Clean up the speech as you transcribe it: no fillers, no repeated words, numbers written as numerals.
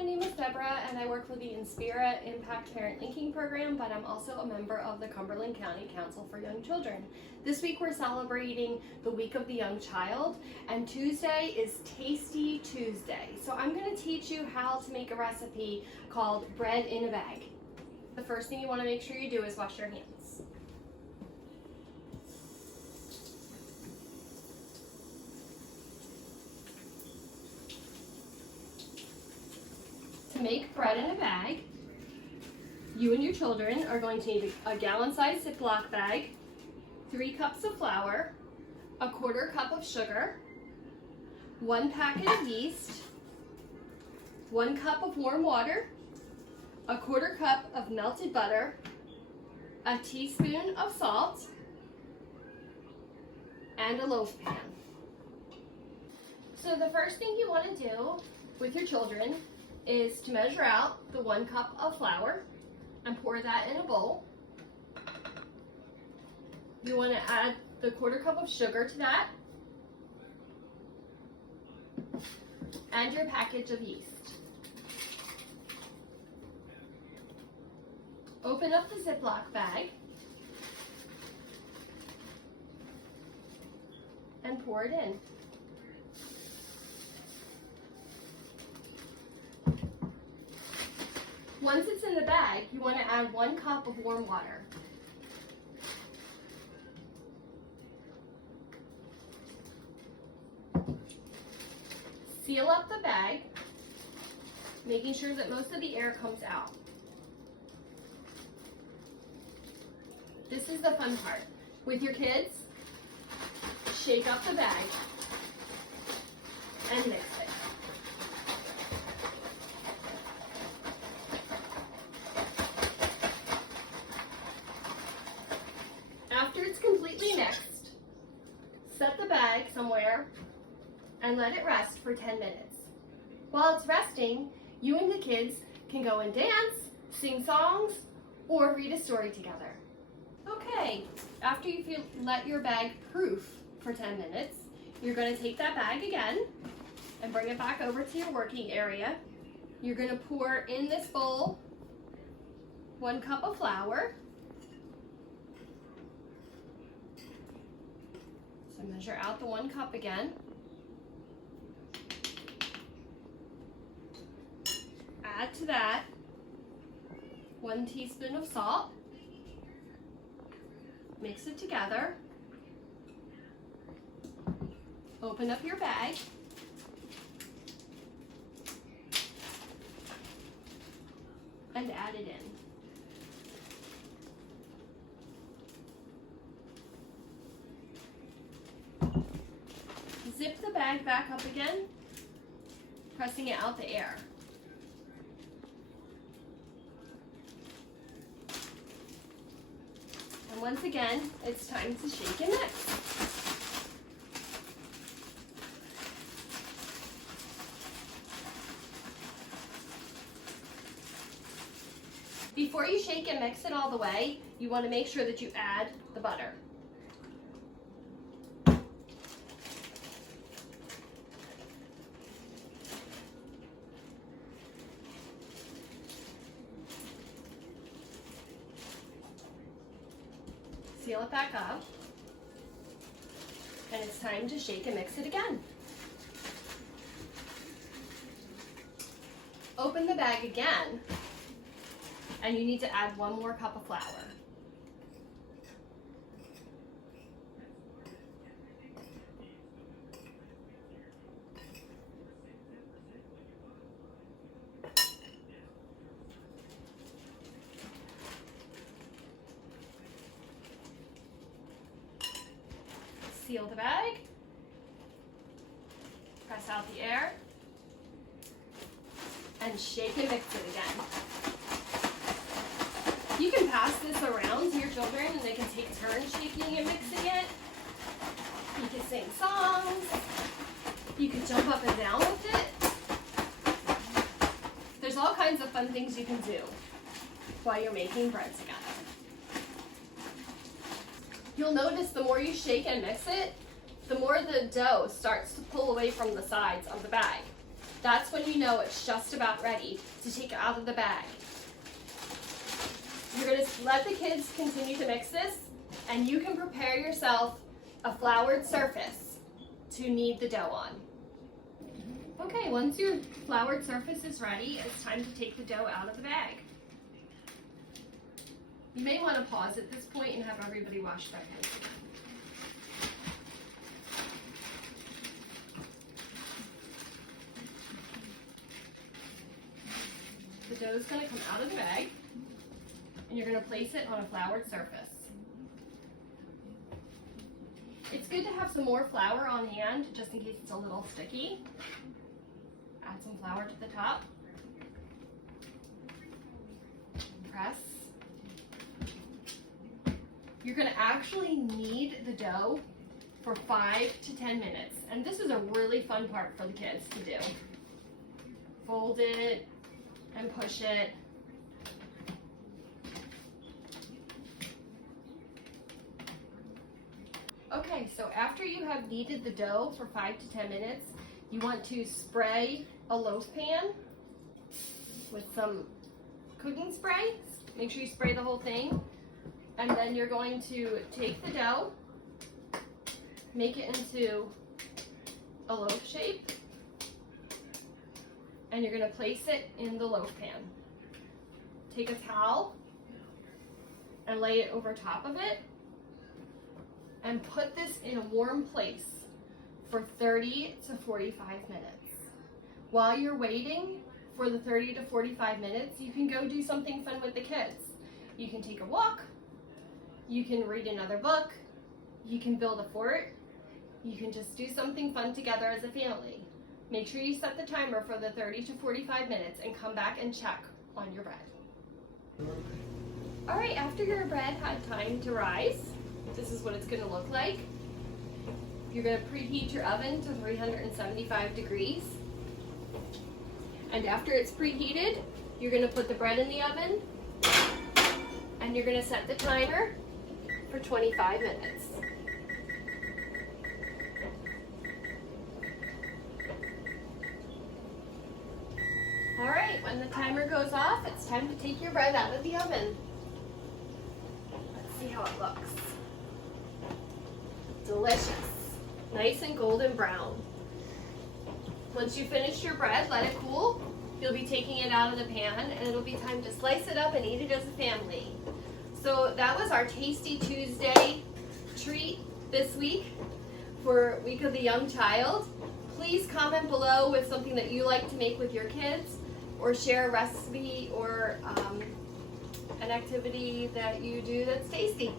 my name is Deborah and I work for the Inspira Impact Parent Linking Program, but I'm also a member of the Cumberland County Council for Young Children. This week we're celebrating the Week of the Young Child, and Tuesday is Tasty Tuesday. So I'm going to teach you how to make a recipe called bread in a bag. The first thing you want to make sure you do is wash your hands. To make bread in a bag, you and your children are going to need a gallon-sized Ziploc bag, 3 cups of flour, a 1/4 cup of sugar, 1 packet of yeast, 1 cup of warm water, a 1/4 cup of melted butter, a teaspoon of salt, and a loaf pan. So the first thing you want to do with your children is to measure out the 1 cup of flour and pour that in a bowl. You want to add the 1/4 cup of sugar to that and your package of yeast. Open up the Ziploc bag and pour it in. Once it's in the bag, you want to add 1 cup of warm water. Seal up the bag, making sure that most of the air comes out. This is the fun part. With your kids, shake up the bag and mix it. After it's completely mixed, set the bag somewhere and let it rest for 10 minutes. While it's resting, you and the kids can go and dance, sing songs, or read a story together. Okay, after you let your bag proof for 10 minutes, you're going to take that bag again and bring it back over to your working area. You're going to pour in this bowl 1 cup of flour. So measure out the 1 cup again. Add to that 1 teaspoon of salt. Mix it together. Open up your bag. And add it in. Zip the bag back up again, pressing it out the air. And once again, it's time to shake and mix. Before you shake and mix it all the way, you want to make sure that you add the butter. Seal it back up, and it's time to shake and mix it again. Open the bag again, and you need to add 1 more cup of flour. Seal the bag, press out the air, and shake and mix it again. You can pass this around to your children and they can take turns shaking and mixing it. You can sing songs. You can jump up and down with it. There's all kinds of fun things you can do while you're making bread together. You'll notice the more you shake and mix it, the more the dough starts to pull away from the sides of the bag. That's when you know it's just about ready to take it out of the bag. You're going to let the kids continue to mix this, and you can prepare yourself a floured surface to knead the dough on. Okay, once your floured surface is ready, it's time to take the dough out of the bag. You may want to pause at this point and have everybody wash their hands. The dough is going to come out of the bag, and you're going to place it on a floured surface. It's good to have some more flour on hand, just in case it's a little sticky. Add some flour to the top. Press. You're going to actually knead the dough for 5 to 10 minutes. And this is a really fun part for the kids to do. Fold it and push it. Okay, so after you have kneaded the dough for 5 to 10 minutes, you want to spray a loaf pan with some cooking spray. Make sure you spray the whole thing. And then you're going to take the dough, make it into a loaf shape, and you're going to place it in the loaf pan. Take a towel and lay it over top of it, and put this in a warm place for 30 to 45 minutes. While you're waiting for the 30 to 45 minutes, you can go do something fun with the kids. You can take a walk, you can read another book, you can build a fort, you can just do something fun together as a family. Make sure you set the timer for the 30 to 45 minutes and come back and check on your bread. All right, after your bread had time to rise, this is what it's going to look like. You're going to preheat your oven to 375 degrees. And after it's preheated, you're going to put the bread in the oven, and you're going to set the timer for 25 minutes. All right, when the timer goes off, it's time to take your bread out of the oven. Let's see how it looks. Delicious, nice and golden brown. Once you finish your bread, let it cool. You'll be taking it out of the pan, and it'll be time to slice it up and eat it as a family. So that was our Tasty Tuesday treat this week for Week of the Young Child. Please comment below with something that you like to make with your kids, or share a recipe or an activity that you do that's tasty.